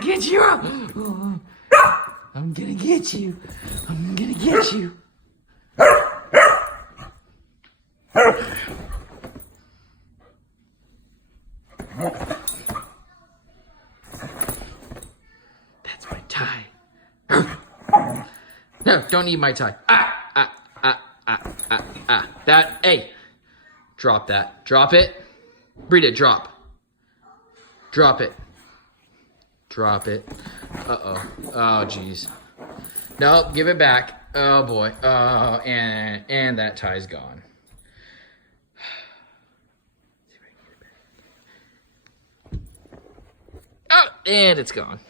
gonna get you. I'm gonna get you. I'm gonna get you. That's my tie. No, don't eat my tie. That, hey. Drop that. Drop it. Brida, drop. Drop it. Drop it. Uh-oh. Oh, jeez. No, give it back. Oh, boy. Oh, and that tie's gone. Oh, and it's gone.